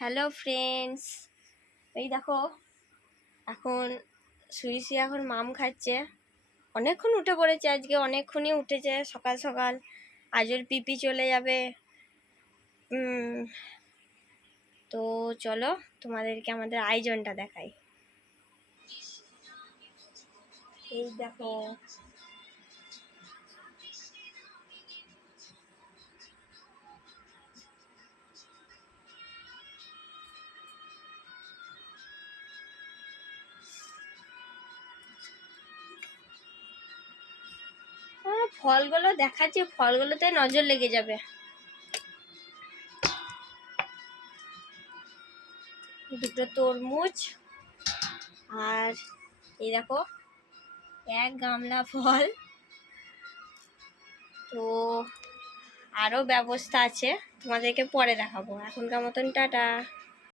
Hello friends, এই দেখো এখন সুইসি এখন মাম খাচ্ছে। অনেকক্ষণ উঠে পড়েছে, আজকে অনেকক্ষণই উঠেছে সকাল সকাল। আজ ওর পিপি চলে যাবে। তো চলো তোমাদেরকে আমাদের আয়োজনটা দেখাই। এই দেখো ফলগুলো দেখাচ্ছি, ফলগুলোতে নজর লেগে যাবে। দুটো তরমুজ আর এই দেখো এক গামলা ফল। তো আরও ব্যবস্থা আছে, তোমাদেরকে পরে দেখাবো। এখনকার মতন টাটা।